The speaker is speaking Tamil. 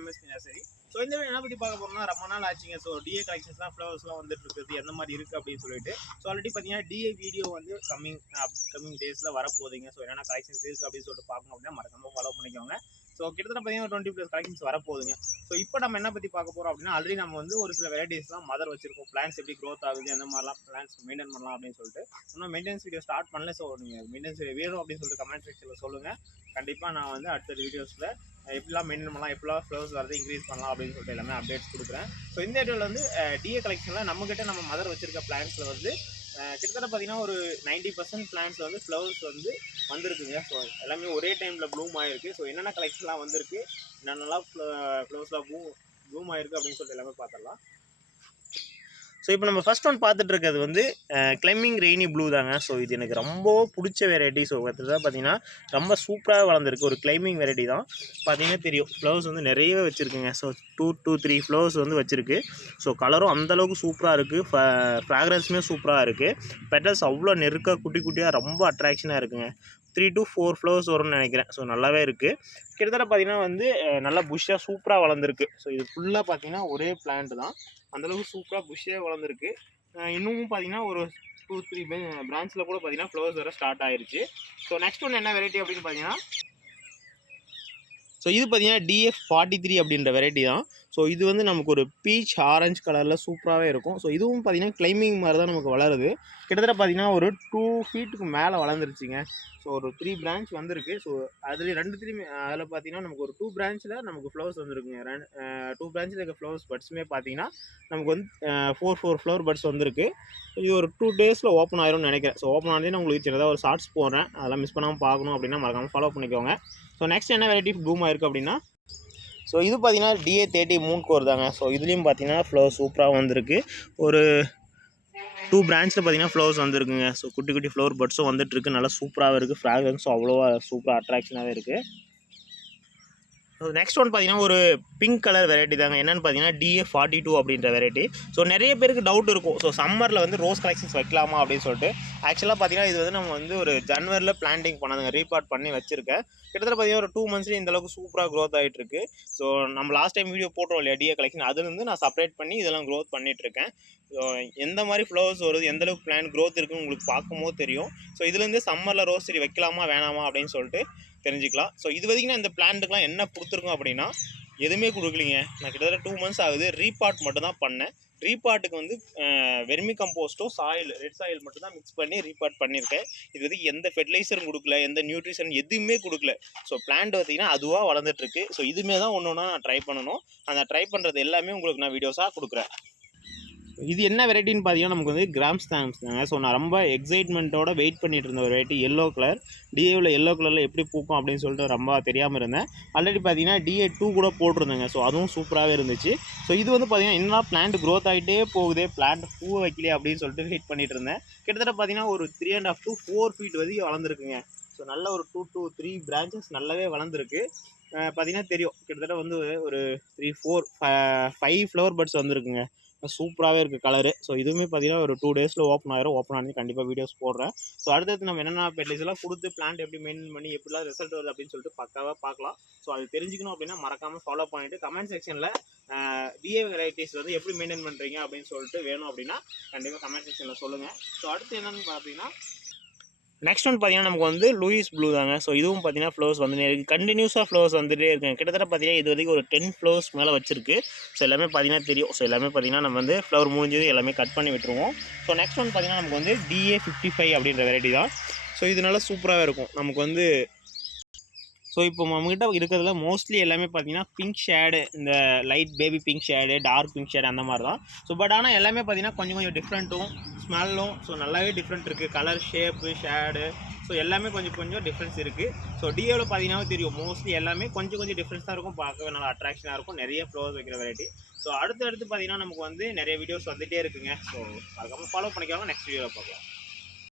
எம்எஸ்பி நர்சரி ஸோ இந்த வீடியோ என்ன பற்றி பார்க்க போறோம்னா ரொம்ப நாள் ஆச்சுங்க. ஸோ டிஏ கலெக்ஷன்ஸ்லாம் ஃப்ளவர்ஸ்லாம் வந்துட்டு இருக்குது. எந்த மாதிரி இருக்குது அப்படின்னு சொல்லிட்டு. ஸோ ஆல்ரெடி பார்த்தீங்கன்னா டிஏ வீடியோ வந்து கம்மிங் அப்கமிங் டேஸில் வரப்போகுதுங்க. ஸோ என்னென்ன கலெக்ஷன்ஸ் இருக்குது அப்படின்னு சொல்லிட்டு பார்க்கணும் அப்படின்னா மறக்காம ஃபாலோ பண்ணிக்கோங்க. ஸோ கிட்டத்தட்ட பார்த்தீங்கன்னா டுவெண்ட்டி ப்ளஸ் கலெக்ஷன்ஸ் வரப்போகுதுங்க. ஸோ இப்போ நம்ம என்ன பற்றி பார்க்க போகிறோம் அப்படின்னா ஆல்ரெடி நம்ம வந்து ஒரு சில வெரைட்டிஸ்லாம் மதர் வச்சிருக்கோம். பிளான்ஸ் எப்படி க்ரோத் ஆகுது அந்த மாதிரிலாம் பிளான்ஸ் மெயின்டைன் பண்ணலாம் அப்படின்னு சொல்லிட்டு. இன்னும் மெயின்டெனன்ஸ் வீடியோ ஸ்டார்ட் பண்ணல. ஸோ நீங்கள் மெயின்டெனன்ஸ் வீடியோ வேணும் அப்படின்னு சொல்லிட்டு கமெண்ட் செக்ஷனில் சொல்லுங்கள் கண்டிப்பாக நான் வந்து அடுத்த வீடியோஸில் எப்படிலாம் மெயின்டைன் பண்ணலாம் எப்படிலாம் ஃப்ளவர்ஸ் வரது இன்க்ரீஸ் பண்ணலாம் அப்படின்னு சொல்லிட்டு எல்லாமே அப்டேட்ஸ் கொடுக்குறேன். ஸோ இந்த வீடியோவில் வந்து டிஏ கலெக்ஷனில் நம்மக்கிட்ட நம்ம மதர் வச்சிருக்க பிளான்ஸில் வந்து கிட்டத்தட்ட பார்த்தீங்கன்னா ஒரு நைன்டி பர்சன்ட் பிளான்ஸ் வந்து ஃப்ளவர்ஸ் வந்து வந்திருக்குங்க. ஸோ எல்லாமே ஒரே டைமில் ப்ளூம் ஆகிருக்கு ஸோ என்னென்ன கலெக்ஷன்லாம் வந்திருக்கு என்னென்னலாம் ஃப்ளவர்ஸ்லாம் ப்ளூ ப்ளூம் ஆயிருக்கு அப்படின்னு சொல்லிட்டு எல்லாமே பார்த்துடலாம் ஸோ இப்போ நம்ம ஃபஸ்ட் ஒன் பார்த்துட்டு இருக்கிறது வந்து கிளைமிங் ரெய்னி ப்ளூ தாங்க. ஸோ இது எனக்கு ரொம்ப பிடிச்ச வெரைட்டி ஸோ தான் பார்த்தீங்கன்னா ரொம்ப சூப்பராக வளர்ந்துருக்கு. ஒரு கிளைமிங் வெரைட்டி தான். பார்த்தீங்கன்னா தெரியும். ஃப்ளவர்ஸ் வந்து நிறையவே வச்சுருக்குங்க. So two two three flowers வந்து வச்சுருக்கு. ஸோ கலரும் அந்தளவுக்கு சூப்பராக இருக்குது ஃப்ராக்ரன்ஸுமே சூப்பராக இருக்குது பெட்டல்ஸ் அவ்வளோ நெருக்க குட்டி குட்டியாக ரொம்ப அட்ராக்ஷனாக இருக்குங்க. த்ரீ டு ஃபோர் ஃப்ளவர்ஸ் வரும்னு நினைக்கிறேன். ஸோ நல்லாவே இருக்குது கிட்டத்தட்ட பார்த்தீங்கன்னா வந்து நல்லா புஷ்ஷாக சூப்பராக வளர்ந்துருக்கு. ஸோ இது ஃபுல்லாக பார்த்தீங்கன்னா ஒரே பிளான்ட் தான். அந்தளவுக்கு சூப்பராக புஷ்ஷே வளர்ந்துருக்கு. இன்னமும் பார்த்தீங்கன்னா ஒரு டூ த்ரீ பிரான்ச்சில் கூட பார்த்தீங்கன்னா ஃப்ளவர்ஸ் வர ஸ்டார்ட் ஆயிடுச்சு ஸோ நெக்ஸ்ட் ஒன்று என்ன வெரைட்டி அப்படின்னு பார்த்தீங்கன்னா ஸோ இது பார்த்தீங்கன்னா டிஎஃப் ஃபார்ட்டி த்ரீ அப்படின்ற வெரைட்டி தான். ஸோ இது வந்து நமக்கு ஒரு பீச் ஆரஞ்சு கலரில் சூப்பராகவே இருக்கும். ஸோ இதுவும் பார்த்தீங்கன்னா கிளைமிங் மாதிரி தான் நமக்கு வளருது. கிட்டத்தட்ட பார்த்தீங்கன்னா ஒரு டூ ஃபீட்டுக்கு மேலே வளர்ந்துருச்சுங்க. ஸோ ஒரு த்ரீ பிரான்ச் வந்திருக்கு. ஸோ அதில் ரெண்டு த்ரீ அதில் பார்த்தீங்கன்னா நமக்கு ஒரு டூ பிரான்ச்சில் நமக்கு ஃப்ளவர்ஸ் வந்துருக்குங்க. ரெண்டு டூ பிரான்ச்சில் இருக்க ஃப்ளவர்ஸ் பட்ஸுமே பார்த்தீங்கன்னா நமக்கு வந்து ஃபோர் ஃபோர் ஃப்ளவர் பட்ஸ் வந்திருக்கு. இது ஒரு டூ டேஸில் ஓப்பன் ஆயிரும்னு நினைக்கிறேன். ஸோ ஓப்பன் ஆனதே நான் உங்களுக்கு சின்னதாக ஒரு ஷார்ட்ஸ் போடுறேன். அதெல்லாம் மிஸ் பண்ணாமல் பார்க்கணும் அப்படின்னா மறக்காமல் ஃபாலோ பண்ணிக்கோங்க. ஸோ நெக்ஸ்ட் என்ன வெரைட்டி ப்ளூம் ஆயிருக்கு அப்படின்னா ஸோ இது பார்த்திங்கன்னா டிஏ தேர்ட்டி மூன் கோர் தாங்க. ஸோ இதுலேயும் பார்த்தீங்கன்னா ஃப்ளவர் சூப்பராக வந்திருக்கு. ஒரு டூ பிரான்ச்சில் பார்த்தீங்கன்னா ஃப்ளவர்ஸ் வந்திருக்குங்க. ஸோ குட்டி குட்டி ஃப்ளவர் பட்ஸும் வந்துட்டுருக்கு நல்லா சூப்பராகவும் இருக்குது ஃப்ராக்ரன்ஸும் அவ்வளோவா சூப்பராக அட்ராக்ஷனாகவே இருக்குது நெக்ஸ்ட் ஒன் பார்த்தீங்கன்னா ஒரு பிங்க் கலர் வெரைட்டி தாங்க. என்னென்னு பார்த்தீங்கன்னா டிஏ ஃபார்ட்டி டூ அப்படின்ற வெரைட்டி ஸோ நிறைய பேருக்கு டவுட் இருக்கும். ஸோ சம்மரில் வந்து ரோஸ் கலெக்ஷன்ஸ் வைக்கலாமா அப்படின்னு சொல்லிட்டு. ஆக்சுவலாக பார்த்தீங்கன்னா இது வந்து நம்ம வந்து ஒரு ஜனவரியில் பிளான்டிங் பண்ணதுங்க. ரீபார்ட் பண்ணி வச்சிருக்கேன். கிட்டத்தட்ட பார்த்தீங்கன்னா ஒரு டூ மந்த்ஸ்லேயே இந்த அளவுக்கு சூப்பராக க்ரோத் ஆகிட்டு இருக்கு. ஸோ நம்ம லாஸ்ட் டைம் வீடியோ போட்டோம் இல்லையா டிஏ கலெக்ஷன் அதுலேருந்து நான் செப்பரேட் பண்ணி இதெல்லாம் க்ரோத் பண்ணிகிட்ருக்கேன் ஸோ எந்த மாதிரி ஃப்ளவர்ஸ் வருது எந்த அளவுக்கு பிளான் க்ரோத் இருக்குன்னு உங்களுக்கு பார்க்கும்போது தெரியும். ஸோ இதுலேருந்து சம்மரில் ரோஸ் செடி வைக்கலாமா வேணாமா அப்படின்னு சொல்லிட்டு தெரிஞ்சுக்கலாம். ஸோ இது வரைக்கும் நான் இந்த பிளான்ட்டுக்குலாம் என்ன கொடுத்துருக்கோம் அப்படின்னா எதுவுமே கொடுக்கலீங்க. நான் கிட்டத்தட்ட டூ மந்த்ஸ் ஆகுது. ரீபார்ட் மட்டும் தான் பண்ணேன். ரீபார்ட்டுக்கு வந்து வெர்மி கம்போஸ்ட்டோ சாயில் ரெட் சாயில் மட்டும் தான் மிக்ஸ் பண்ணி ரீபார்ட் பண்ணியிருக்கேன். இது வரைக்கும் எந்த ஃபெர்டிலைசரும் கொடுக்கல எந்த நியூட்ரிஷன் எதுவுமே கொடுக்கல. ஸோ பிளான்ட் பார்த்தீங்கன்னா அதுவாக வளர்ந்துட்டுருக்கு. ஸோ இதுவுமே தான் ஒன்று ஒன்றா நான் ட்ரை பண்ணணும். அந்த ட்ரை பண்ணுறது எல்லாமே உங்களுக்கு நான் வீடியோஸாக கொடுக்குறேன். இது என்ன வெரைட்டின்னு பார்த்தீங்கன்னா நமக்கு வந்து கிராம் ஸ்டாம்ஸ் தாங்க. ஸோ நான் ரொம்ப எக்ஸைட்மெண்ட்டோட வெயிட் பண்ணிட்டு இருந்த ஒரு வெரைட்டி எல்லோ கலர் டிஏவில் எல்லோ கலரில் எப்படி பூக்கும் அப்படின்னு சொல்லிட்டு ரொம்ப தெரியாமல் இருந்தேன். ஆல்ரெடி பார்த்தீங்கன்னா டிஏ டூ கூட போட்டிருந்தேங்க. ஸோ அதுவும் சூப்பராகவே இருந்துச்சு. ஸோ இது வந்து பார்த்தீங்கன்னா என்ன பிளான்ட் க்ரோத் ஆகிட்டே போகுதே பிளான்ட் பூ வைக்கலையே அப்படின்னு சொல்லிட்டு வெயிட் பண்ணிட்டு இருந்தேன். கிட்டத்தட்ட பார்த்தீங்கன்னா ஒரு three and half two four feet வரைக்கும் வளர்ந்துருக்குங்க. ஸோ நல்ல ஒரு டூ டூ த்ரீ பிரான்ச்சஸ் நல்லாவே வளர்ந்துருக்கு. பார்த்தீங்கன்னா தெரியும். கிட்டத்தட்ட வந்து ஒரு three four five flower buds வந்திருக்குங்க. சூப்பராகவே இருக்குது கலரு. ஸோ இதுவுமே பார்த்தீங்கன்னா ஒரு டூ டேஸில் ஓப்பன் ஆயிரும். ஓப்பன் ஆனது கண்டிப்பாக வீடியோஸ் போடுறேன். ஸோ அடுத்தது நம்ம என்னென்ன ஃபெர்டிலைசர்லாம் கொடுத்து பிளான்ட் எப்படி மெயின்டைன் பண்ணி எப்படிலாம் ரிசல்ட் வருது அப்படின்னு சொல்லிட்டு பக்காவாக பார்க்கலாம் ஸோ அது தெரிஞ்சுக்கணும் அப்படின்னா மறக்காமல் ஃபாலோ பண்ணிட்டு கமெண்ட் செக்ஷனில் டிஏ வெரைட்டிஸ் வந்து எப்படி மெயின்டைன் பண்ணுறீங்க அப்படின்னு சொல்லிட்டு வேணும் அப்படின்னா கண்டிப்பாக கமெண்ட் செக்ஷனில் சொல்லுங்கள் ஸோ அடுத்து என்னென்னு பார்த்தீங்கன்னா நெக்ஸ்ட் ஒன் பார்த்தீங்கன்னா நமக்கு வந்து லூயிஸ் ப்ளூ தாங்க. ஸோ இதுவும் பார்த்தீங்கன்னா ஃப்ளவர்ஸ் வந்துட்டே இருக்குது கண்டினியூஸாக ஃப்ளவர்ஸ் வந்துட்டே இருக்குங்க கிட்டத்தட்ட பார்த்தீங்கன்னா இது வரைக்கும் ஒரு டென் ஃப்ளவர்ஸ் மேலே வச்சிருக்கு. ஸோ எல்லாமே பார்த்தீங்கன்னா தெரியும். ஸோ எல்லாமே பார்த்தீங்கன்னா நம்ம வந்து ஃப்ளவர் முடிஞ்சது எல்லாமே கட் பண்ணி விட்டுருவோம். ஸோ நெக்ஸ்ட் ஒன் பார்த்தீங்கன்னா நமக்கு வந்து டிஏ ஃபிஃப்டி ஃபைவ் அப்படின்ற வெரைட்டி தான். ஸோ இது நல்லா சூப்பராகவே இருக்கும். நமக்கு வந்து ஸோ இப்போ நம்மகிட்ட இருக்கிறதுல மோஸ்ட்லி எல்லாமே பார்த்தீங்கன்னா பிங்க் ஷேடு இந்த light baby pink shade dark pink shade அந்த மாதிரி தான். ஸோ பட் ஆனால் எல்லாமே பார்த்தீங்கன்னா கொஞ்சம் கொஞ்சம் டிஃப்ரெண்ட்டும் ஸ்மெல்லும் ஸோ நல்லாவே டிஃப்ரெண்ட் இருக்குது கலர் ஷேப்பு ஷேடு ஸோ எல்லாமே கொஞ்சம் கொஞ்சம் டிஃப்ரென்ஸ் இருக்குது ஸோ டிஏவில் பார்த்தீங்கன்னா தெரியும். மோஸ்ட்லி எல்லாமே கொஞ்சம் கொஞ்சம் டிஃப்ரென்ஸாக இருக்கும். பார்க்கவே நல்லா அட்ராக்ஷனாக இருக்கும். நிறைய ஃப்ளோர்ஸ் வைக்கிற வெரைட்டி ஸோ அடுத்து அடுத்து பார்த்தீங்கன்னா நமக்கு வந்து நிறைய வீடியோஸ் வந்துகிட்டே இருக்குங்க. ஸோ அதுக்கப்புறம் ஃபாலோ பண்ணிக்கோங்க. நெக்ஸ்ட் வீடியோவில் பார்க்கலாம்.